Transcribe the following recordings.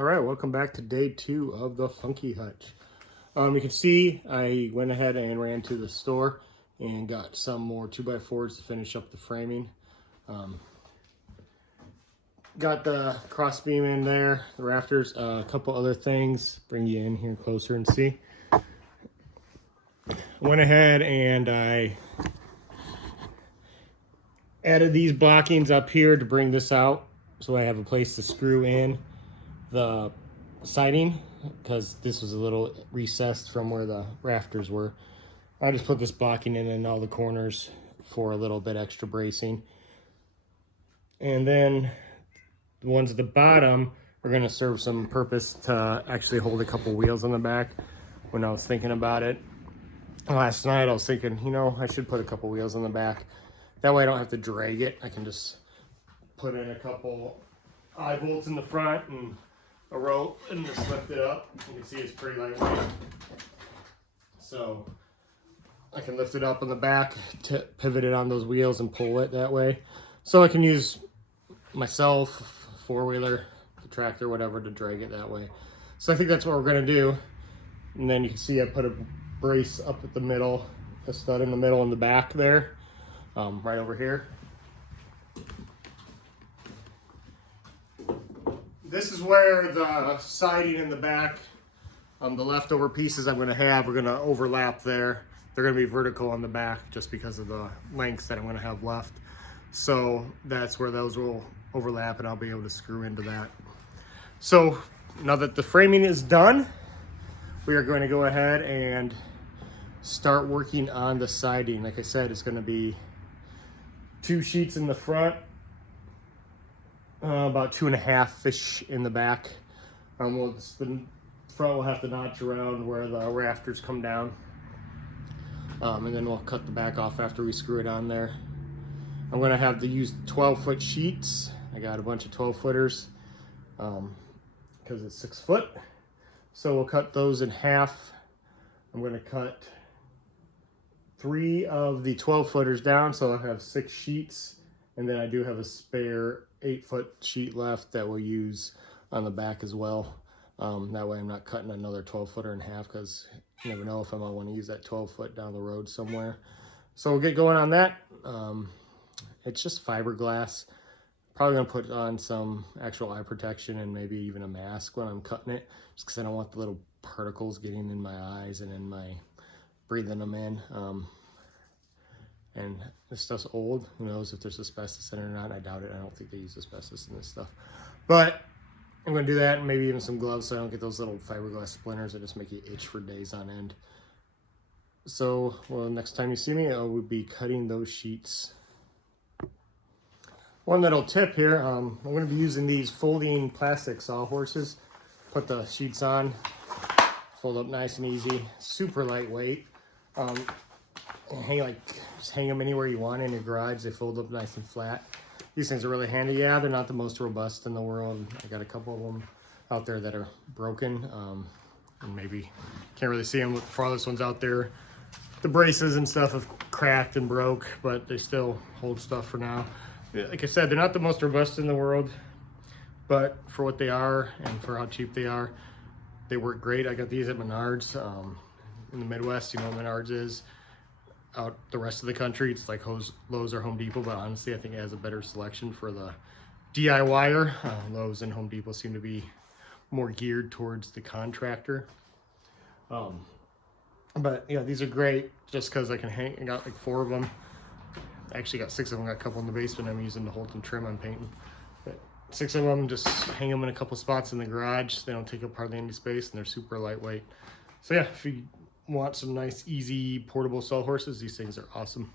All right, welcome back to day 2 of the Funky Hutch. You can see I went ahead and ran to the store and got some more 2x4s to finish up the framing. Got the cross beam in there, the rafters, a couple other things. Bring you in here closer and see. Went ahead and I added these blockings up here to bring this out so I have a place to screw in the siding, because this was a little recessed from where the rafters were. I just put this blocking in all the corners for a little bit extra bracing. And then the ones at the bottom are going to serve some purpose to actually hold a couple wheels on the back. When I was thinking about it last night, I was thinking, you know, I should put a couple wheels on the back. That way I don't have to drag it. I can just put in a couple eye bolts in the front and a rope and just lift it up. You can see it's pretty lightweight. So I can lift it up on the back to pivot it on those wheels and pull it that way. So I can use myself, four-wheeler, the tractor, whatever, to drag it that way. So I think that's what we're gonna do. And then you can see I put a brace up at the middle, a stud in the middle in the back there, right over here. This is where the siding in the back, the leftover pieces I'm gonna have are gonna overlap there. They're gonna be vertical on the back just because of the lengths that I'm gonna have left. So that's where those will overlap and I'll be able to screw into that. So now that the framing is done, we are going to go ahead and start working on the siding. Like I said, it's gonna be 2 sheets in the front, about 2.5-ish in the back. The front will have to notch around where the rafters come down. And then we'll cut the back off after we screw it on there. I'm gonna have to use 12-foot sheets. I got a bunch of 12-footers because it's 6 foot. So we'll cut those in half. I'm gonna cut 3 of the 12-footers down, so I'll have 6 sheets. And then I do have a spare 8-foot sheet left that we'll use on the back as well. That way I'm not cutting another 12-footer in half, because you never know if I might want to use that 12-foot down the road somewhere. So we'll get going on that. It's just fiberglass. Probably gonna put on some actual eye protection and maybe even a mask when I'm cutting it, just because I don't want the little particles getting in my eyes and in my breathing them in. And this stuff's old. Who knows if there's asbestos in it or not? I doubt it. I don't think they use asbestos in this stuff. But I'm gonna do that, and maybe even some gloves so I don't get those little fiberglass splinters that just make you itch for days on end. So, well, next time you see me, I will be cutting those sheets. One little tip here, I'm gonna be using these folding plastic sawhorses. Put the sheets on, fold up nice and easy, super lightweight. Just hang them anywhere you want in your garage. They fold up nice and flat. These things are really handy. Yeah, they're not the most robust in the world. I got a couple of them out there that are broken, and maybe can't really see them with the farthest ones out there. The braces and stuff have cracked and broke, but they still hold stuff for now. Like I said, they're not the most robust in the world, but for what they are and for how cheap they are, they work great. I got these at Menards. In the Midwest, you know what Menards is. Out the rest of the country, it's like Lowe's or Home Depot, but honestly, I think it has a better selection for the DIYer. Lowe's and Home Depot seem to be more geared towards the contractor. But yeah, these are great just because I can hang. I got like 4 of them. I actually got 6 of them. Got a couple in the basement I'm using to hold some trim I'm painting. But 6 of them, just hang them in a couple spots in the garage. They don't take up hardly any space, and they're super lightweight. So yeah, if you want some nice, easy, portable sawhorses, these things are awesome.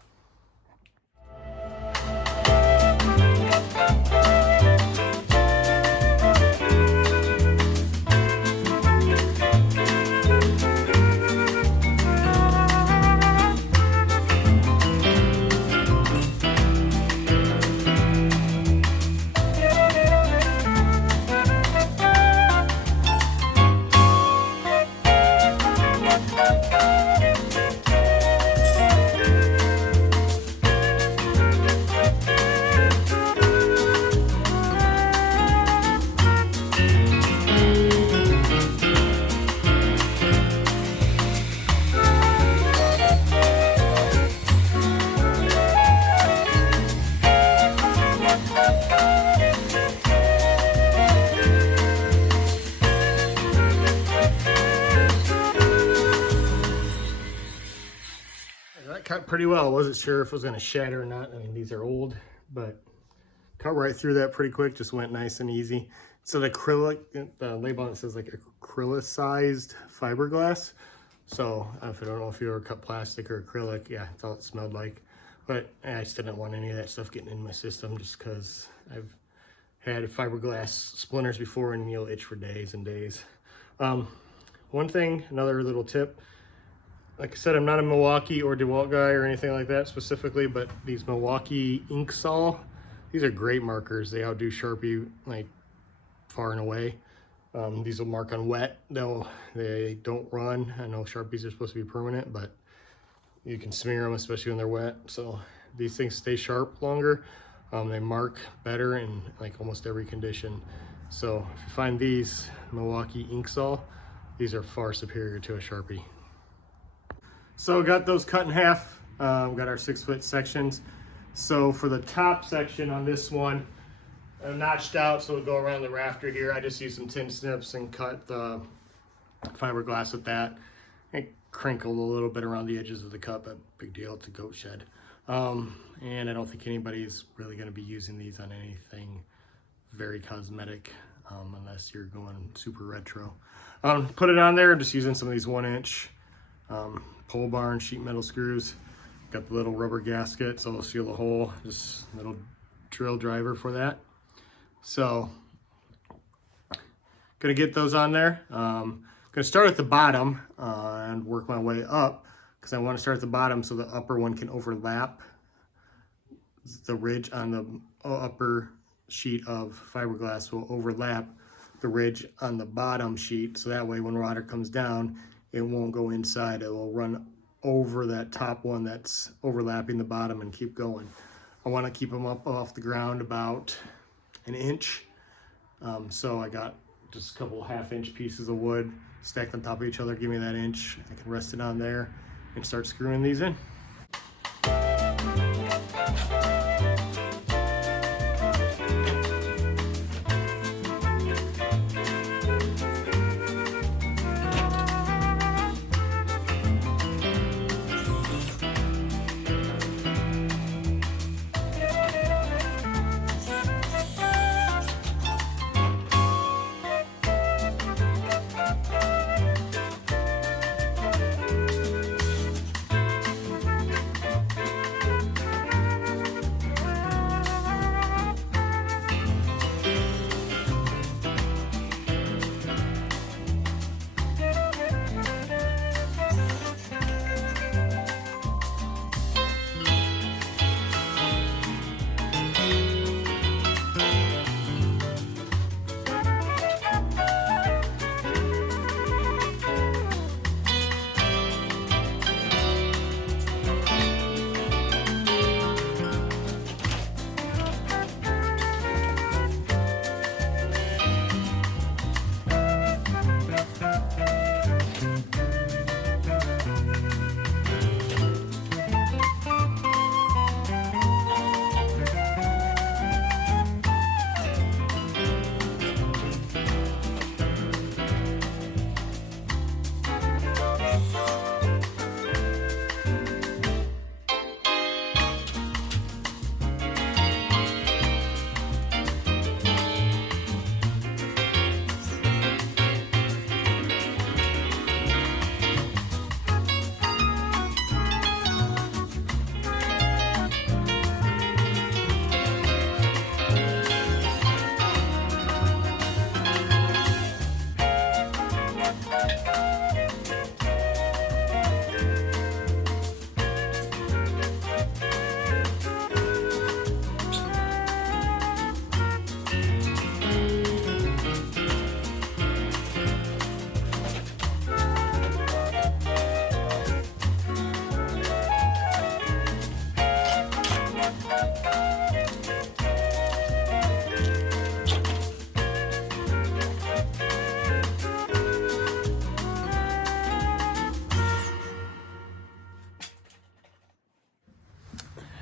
went pretty well. I wasn't sure if it was going to shatter or not. I mean, these are old, but cut right through that pretty quick. Just went nice and easy. So the acrylic, the label on it says like acrylicized fiberglass. So if I don't know if you ever cut plastic or acrylic, yeah, that's all it smelled like. But I just didn't want any of that stuff getting in my system just because I've had fiberglass splinters before and you'll itch for days and days. One thing, another little tip, like I said, I'm not a Milwaukee or DeWalt guy or anything like that specifically, but these Milwaukee ink Sol, these are great markers. They outdo Sharpie like far and away. These will mark on wet, though they don't run. I know Sharpies are supposed to be permanent, but you can smear them, especially when they're wet. So these things stay sharp longer. They mark better in like almost every condition. So if you find these Milwaukee ink Sol, these are far superior to a Sharpie. So got those cut in half. Got our 6-foot sections. So for the top section on this one, I've notched out so it'll go around the rafter here. I just used some tin snips and cut the fiberglass with that. It crinkled a little bit around the edges of the cut, but big deal, it's a goat shed. And I don't think anybody's really going to be using these on anything very cosmetic unless you're going super retro. Put it on there. I'm just using some of these 1-inch pole barn sheet metal screws. Got the little rubber gasket so it'll seal the hole. Just a little drill driver for that. So gonna get those on there. Gonna start at the bottom and work my way up because I want to start at the bottom so the upper one can overlap the ridge on the upper sheet of fiberglass will overlap the ridge on the bottom sheet, so that way when water comes down it won't go inside, it will run over that top one that's overlapping the bottom and keep going. I want to keep them up off the ground about an inch. So I got just a couple 1/2-inch pieces of wood stacked on top of each other, give me that inch. I can rest it on there and start screwing these in.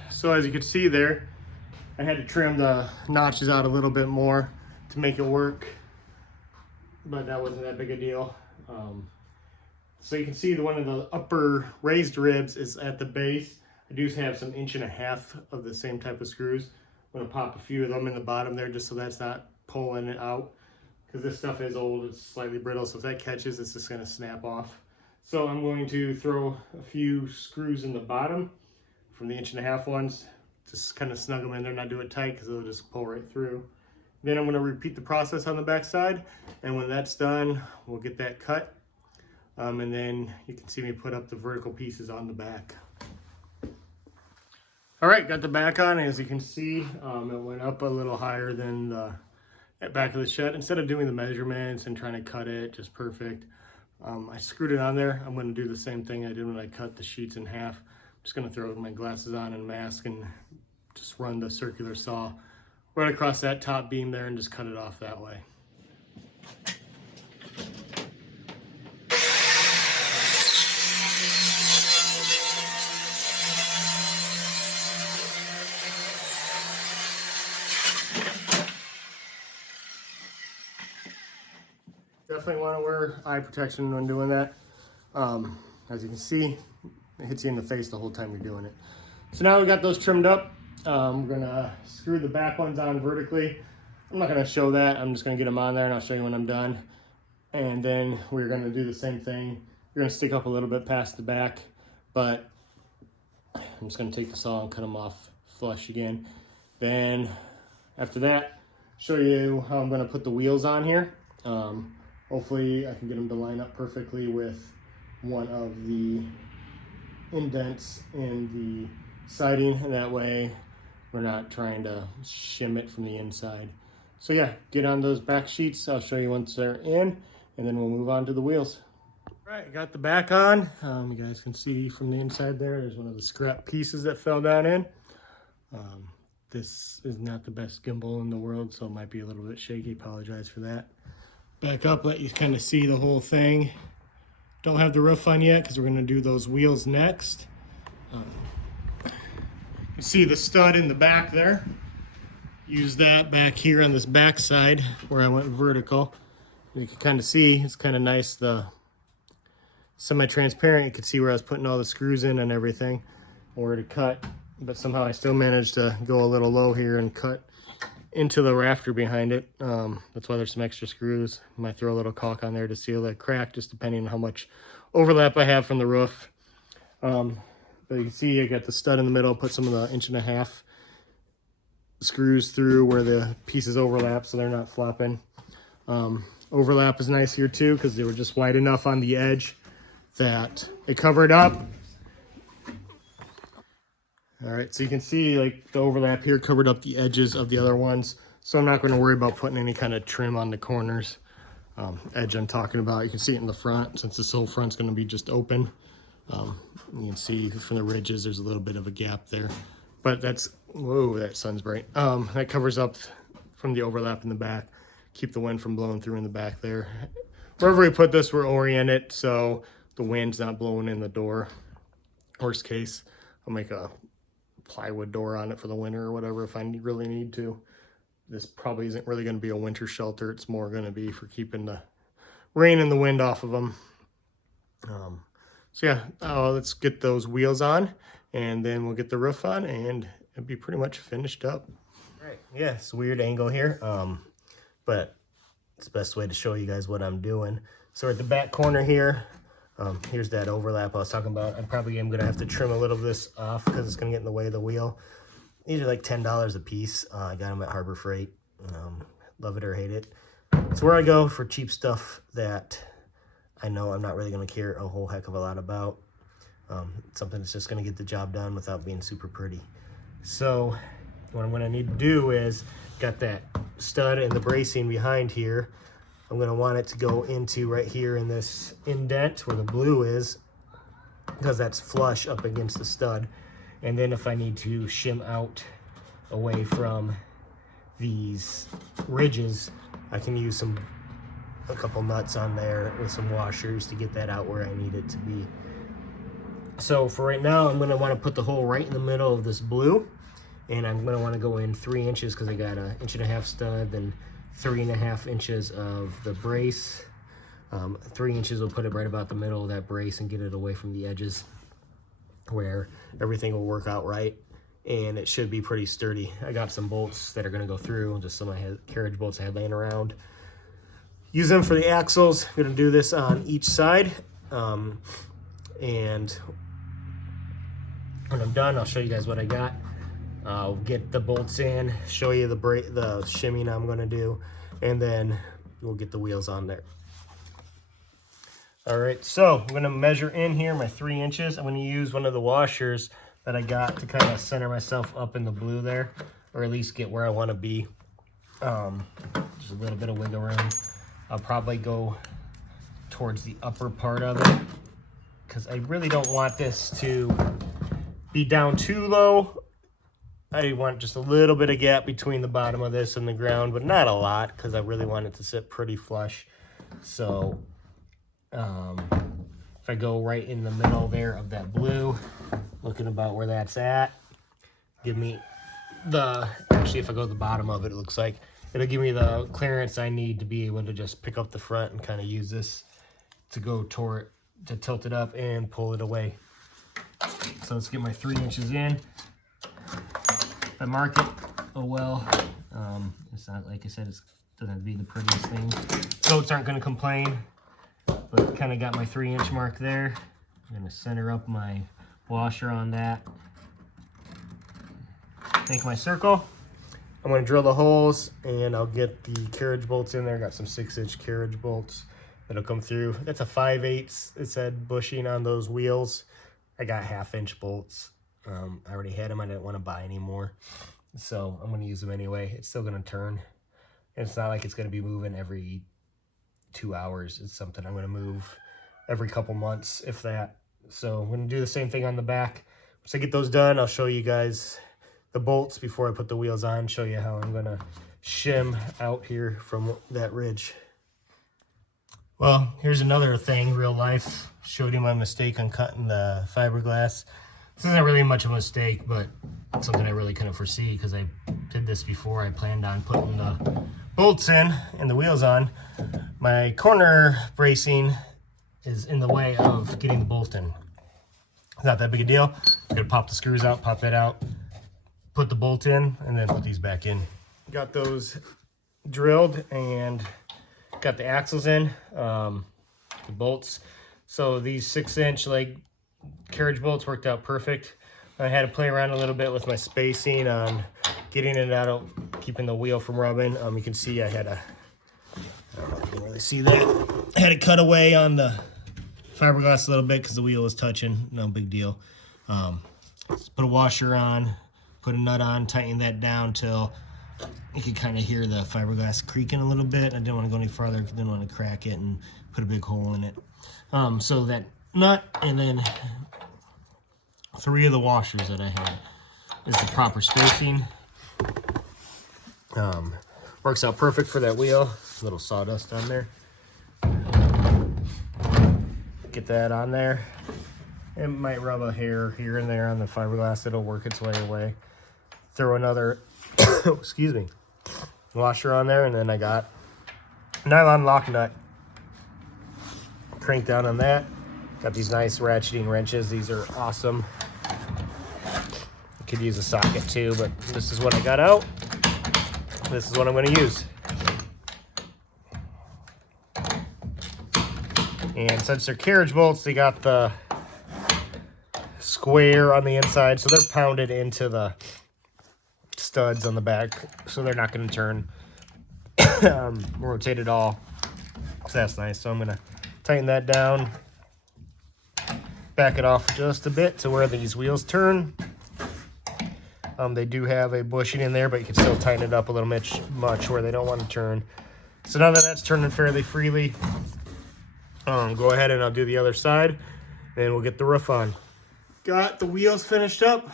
So as you can see there, I had to trim the notches out a little bit more to make it work, but that wasn't that big a deal. So you can see one of the upper raised ribs is at the base. I do have some 1.5 inch of the same type of screws. I'm gonna pop a few of them in the bottom there just so that's not pulling it out, because this stuff is old, it's slightly brittle, so if that catches, it's just gonna snap off. So I'm going to throw a few screws in the bottom from the 1.5 inch ones, just kind of snug them in there, not do it tight because it'll just pull right through. Then I'm going to repeat the process on the back side, and when that's done, we'll get that cut. And then you can see me put up the vertical pieces on the back. All right, got the back on. As you can see, it went up a little higher than the back of the shed. Instead of doing the measurements and trying to cut it just perfect, I screwed it on there. I'm going to do the same thing I did when I cut the sheets in half. I'm just going to throw my glasses on and mask and just run the circular saw right across that top beam there and just cut it off that way. Definitely want to wear eye protection when doing that. As you can see, it hits you in the face the whole time you're doing it. So now we got those trimmed up. We're gonna screw the back ones on vertically. I'm not gonna show that. I'm just gonna get them on there and I'll show you when I'm done. And then we're gonna do the same thing. You're gonna stick up a little bit past the back, but I'm just gonna take the saw and cut them off flush again. Then after that, show you how I'm gonna put the wheels on here. Hopefully I can get them to line up perfectly with one of the indents in the siding, and that way we're not trying to shim it from the inside. So yeah, get on those back sheets. I'll show you once they're in, and then we'll move on to the wheels. All right, got the back on. You guys can see from the inside there's one of the scrap pieces that fell down in. This is not the best gimbal in the world, so it might be a little bit shaky. Apologize for that. Back up, let you kind of see the whole thing. Don't have the roof on yet because we're going to do those wheels next. You see the stud in the back there. Use that back here on this back side where I went vertical. You can kind of see, it's kind of nice, the semi-transparent. You can see where I was putting all the screws in and everything, where to cut, but somehow I still managed to go a little low here and cut into the rafter behind it. That's why there's some extra screws. I might throw a little caulk on there to seal that crack, just depending on how much overlap I have from the roof. But you can see I got the stud in the middle, put some of the 1.5 inch screws through where the pieces overlap so they're not flopping. Overlap is nice here too because they were just wide enough on the edge that it covered up. All right, so you can see like the overlap here covered up the edges of the other ones. So I'm not going to worry about putting any kind of trim on the corners. Edge I'm talking about, you can see it in the front since this whole front's going to be just open. You can see from the ridges there's a little bit of a gap there. But that's, whoa, that sun's bright. That covers up from the overlap in the back. Keep the wind from blowing through in the back there. Wherever we put this, we're oriented so the wind's not blowing in the door. Worst case, I'll make a plywood door on it for the winter or whatever if I really need to. This probably isn't really going to be a winter shelter. It's more going to be for keeping the rain and the wind off of them. So yeah, let's get those wheels on and then we'll get the roof on and it'll be pretty much finished up. All right, yeah, it's a weird angle here, but it's the best way to show you guys what I'm doing. So at the back corner here, here's that overlap I was talking about. I probably am going to have to trim a little of this off because it's going to get in the way of the wheel. These are like $10 a piece. I got them at Harbor Freight. Love it or hate it. It's where I go for cheap stuff that I know I'm not really going to care a whole heck of a lot about. Something that's just going to get the job done without being super pretty. So what I'm going to need to do is, got that stud and the bracing behind here. I'm going to want it to go into right here in this indent where the blue is, because that's flush up against the stud. And then if I need to shim out away from these ridges, I can use a couple nuts on there with some washers to get that out where I need it to be. So for right now, I'm going to want to put the hole right in the middle of this blue, and I'm going to want to go in 3 inches because I got a 1.5 inch stud, then 3.5 inches of the brace. 3 inches will put it right about the middle of that brace and get it away from the edges. where everything will work out right, and it should be pretty sturdy. I got some bolts that are going to go through, just some of my carriage bolts I had laying around. Use them for the axles. I'm going to do this on each side, and when I'm done, I'll show you guys what I got. I'll get the bolts in, show you the shimming I'm going to do, and then we'll get the wheels on there. All right, so I'm going to measure in here my 3 inches. I'm going to use one of the washers that I got to kind of center myself up in the blue there, or at least get where I want to be. Just a little bit of wiggle room. I'll probably go towards the upper part of it because I really don't want this to be down too low. I want just a little bit of gap between the bottom of this and the ground, but not a lot because I really want it to sit pretty flush. So if I go right in the middle there of that blue, looking about where that's at, give me actually if I go to the bottom of it, it looks like it'll give me the clearance I need to be able to just pick up the front and kind of use this to go toward, to tilt it up and pull it away. So let's get my 3 inches in. If I mark it, oh well. It's not, like I said, it doesn't have to be the prettiest thing. Goats aren't going to complain, but kind of got my 3-inch mark there. I'm going to center up my washer on that. Make my circle. I'm going to drill the holes, and I'll get the carriage bolts in there. Got some 6-inch carriage bolts that'll come through. That's a 5/8. It said bushing on those wheels. I got 1/2-inch bolts. I already had them. I didn't want to buy any more, so I'm going to use them anyway. It's still going to turn. And it's not like it's going to be moving every 2 hours. It's something I'm going to move every couple months, if that. So I'm going to do the same thing on the back. Once I get those done, I'll show you guys the bolts before I put the wheels on, show you how I'm going to shim out here from that ridge. Well, here's another thing, real life. Showed you my mistake on cutting the fiberglass. This isn't really much of a mistake, but it's something I really couldn't foresee because I did this before. I planned on putting the bolts in and the wheels on. My corner bracing is in the way of getting the bolt in. It's not that big a deal. I'm gonna pop the screws out, pop that out, put the bolt in, and then put these back in. Got those drilled and got the axles in, the bolts. So these 6-inch leg carriage bolts worked out perfect. I had to play around a little bit with my spacing on getting it out, keeping the wheel from rubbing. You can see I had I don't know if you can really see that. I had to cut away on the fiberglass a little bit because the wheel was touching. No big deal. Just put a washer on, put a nut on, tighten that down till you could kind of hear the fiberglass creaking a little bit. I didn't want to go any farther because I didn't want to crack it and put a big hole in it. So that nut and then 3 of the washers that I had is the proper spacing. Works out perfect for that wheel. A little sawdust on there. Get that on there. It might rub a hair here and there on the fiberglass. It'll work its way away. Throw another, excuse me, washer on there, and then I got nylon lock nut. Crank down on that. Got these nice ratcheting wrenches. These are awesome. You could use a socket too, but this is what I got out. This is what I'm going to use. And since they're carriage bolts, they got the square on the inside, so they're pounded into the studs on the back, so they're not going to turn. Rotate it all, so that's nice. So I'm going to tighten that down, back it off just a bit to where these wheels turn. They do have a bushing in there, but you can still tighten it up a little much where they don't want to turn. So now that that's turning fairly freely, go ahead and I'll do the other side, then we'll get the roof on. Got the wheels finished up.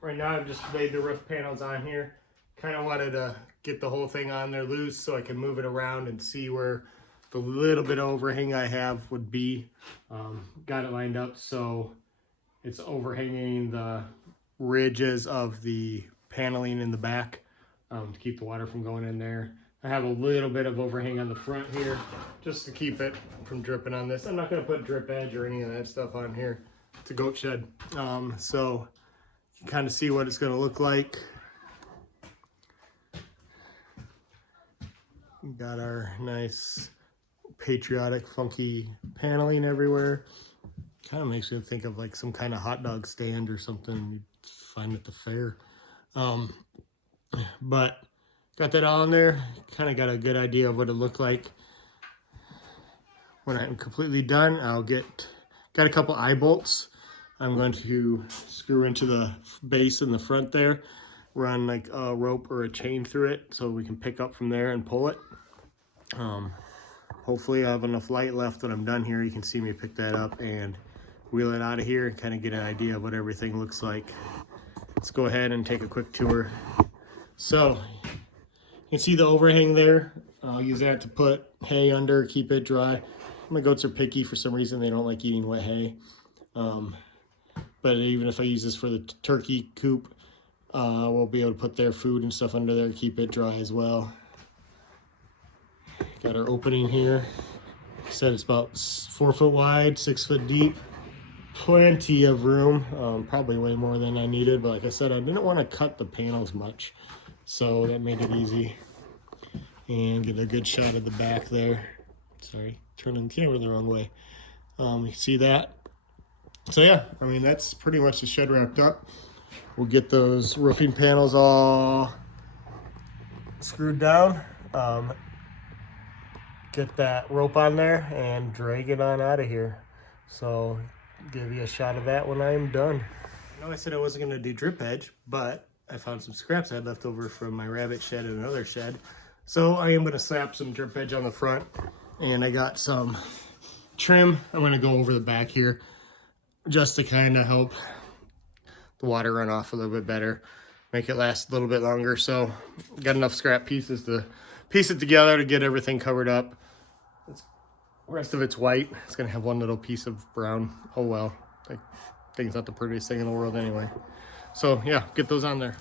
Right now I've just laid the roof panels on here. Kind of wanted to get the whole thing on there loose so I can move it around and see where the little bit of overhang I have would be. Got it lined up so it's overhanging the ridges of the paneling in the back to keep the water from going in there. I have a little bit of overhang on the front here just to keep it from dripping on this. I'm not going to put drip edge or any of that stuff on here. It's a goat shed. So you can kind of see what it's going to look like. We got our nice patriotic funky paneling everywhere. Kind of makes me think of like some kind of hot dog stand or something you'd find at the fair. But got that all in there. Kind of got a good idea of what it looked like. When I'm completely done, got a couple eye bolts. I'm going to screw into the base in the front there, run like a rope or a chain through it so we can pick up from there and pull it. Hopefully I have enough light left when I'm done here. You can see me pick that up and wheel it out of here and kind of get an idea of what everything looks like. Let's go ahead and take a quick tour. So you can see the overhang there. I'll use that to put hay under, keep it dry. My goats are picky for some reason. They don't like eating wet hay. But even if I use this for the turkey coop, we'll be able to put their food and stuff under there, keep it dry as well. Got our opening here. Said it's about 4 foot wide, 6 foot deep. Plenty of room, probably way more than I needed, but like I said, I didn't want to cut the panels much, so that made it easy. And get a good shot of the back there. Sorry, turning the camera the wrong way. You can see that. So yeah, I mean, that's pretty much the shed wrapped up. We'll get those roofing panels all screwed down, get that rope on there and drag it on out of here. So give you a shot of that when I'm done. I know I said I wasn't going to do drip edge, but I found some scraps I had left over from my rabbit shed and another shed. So I am going to slap some drip edge on the front, and I got some trim. I'm going to go over the back here just to kind of help the water run off a little bit better, make it last a little bit longer. So got enough scrap pieces to piece it together to get everything covered up. The rest of it's white. It's gonna have one little piece of brown. Oh well, I think it's not the prettiest thing in the world anyway. So yeah, get those on there.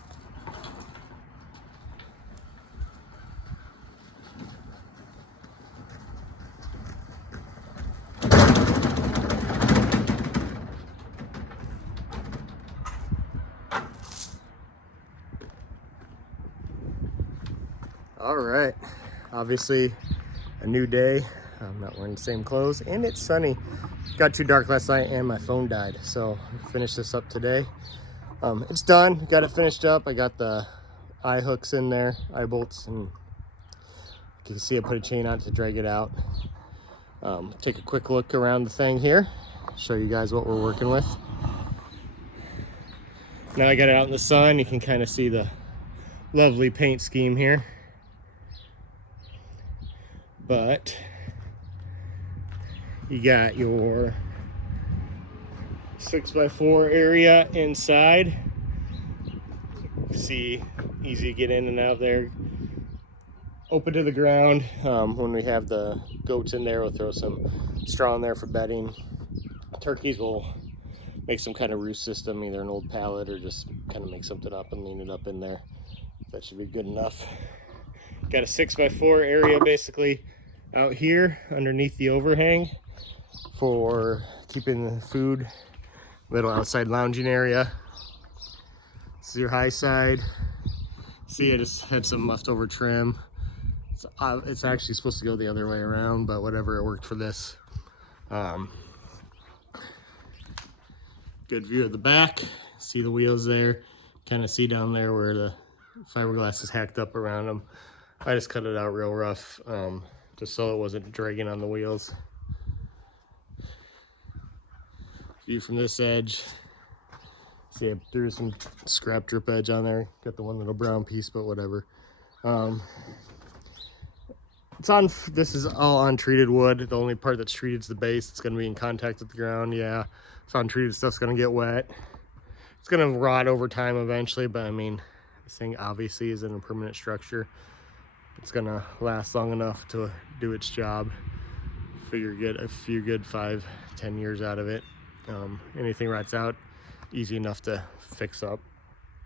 All right, obviously a new day. I'm not wearing the same clothes and it's sunny. Got too dark last night and my phone died. So finish this up today. It's done, got it finished up. I got the eye hooks in there, eye bolts, and you can see I put a chain on it to drag it out. Take a quick look around the thing here, show you guys what we're working with. Now I got it out in the sun, you can kind of see the lovely paint scheme here. But you got your 6x4 area inside. See, easy to get in and out there. Open to the ground. When we have the goats in there, we'll throw some straw in there for bedding. Turkeys will make some kind of roost system, either an old pallet or just kind of make something up and lean it up in there. That should be good enough. Got a 6x4 area basically out here underneath the overhang for keeping the food. Little outside lounging area. This is your high side. See, I just had some leftover trim. It's actually supposed to go the other way around, but whatever, it worked for this. Good view of the back. See the wheels there. Kind of see down there where the fiberglass is hacked up around them. I just cut it out real rough, just so it wasn't dragging on the wheels. View from this edge. See, I threw some scrap drip edge on there. Got the one little brown piece, but whatever. This is all untreated wood. The only part that's treated is the base. It's gonna be in contact with the ground. Yeah, it's untreated stuff's gonna get wet. It's gonna rot over time eventually, but I mean, this thing obviously isn't a permanent structure. It's gonna last long enough to do its job. Figure get a few good 5-10 years out of it. Anything rots out, easy enough to fix up,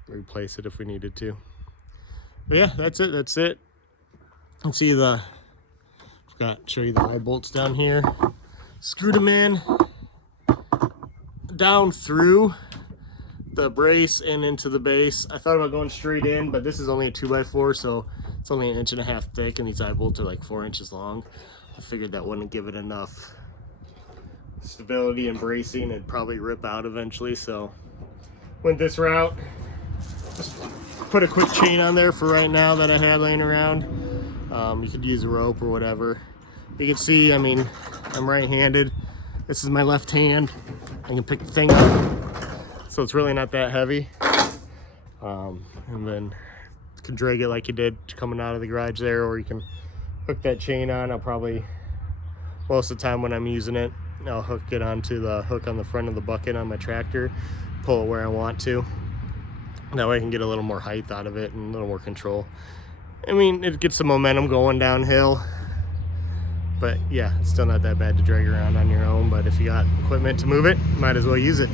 replace it if we needed to. But yeah, that's it. Let's see show you the eye bolts down here. Screwed them in. down through the brace and into the base. I thought about going straight in, but this is only a 2x4, so it's only 1.5 inches thick, and these eye bolts are like 4 inches long. I figured that wouldn't give it enough stability and bracing. It'd probably rip out eventually, so went this route. Just put a quick chain on there for right now that I had laying around. You could use a rope or whatever. You can see, I mean, I'm right-handed. This is my left hand. I can pick the thing up, so it's really not that heavy. And then you can drag it like you did coming out of the garage there, or you can hook that chain on. I'll probably, most of the time when I'm using it, I'll hook it onto the hook on the front of the bucket on my tractor, pull it where I want to. That way I can get a little more height out of it and a little more control. I mean, it gets some momentum going downhill, but yeah, it's still not that bad to drag around on your own. But if you got equipment to move it, might as well use it.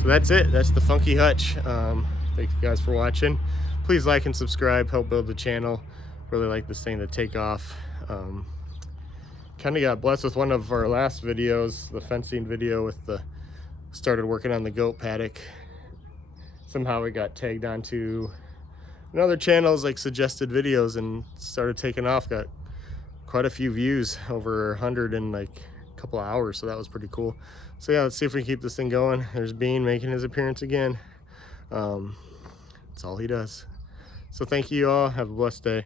So that's it. That's the Funky Hutch. Thank you guys for watching. Please like and subscribe, help build the channel. Really like this thing to take off. Kind of got blessed with one of our last videos, the fencing video with the, started working on the goat paddock. Somehow it got tagged onto another channel's like suggested videos and started taking off. Got quite a few views, over 100 in like a couple of hours, so that was pretty cool. So yeah, let's see if we can keep this thing going. There's Bean making his appearance again. That's all he does. So thank you all, have a blessed day.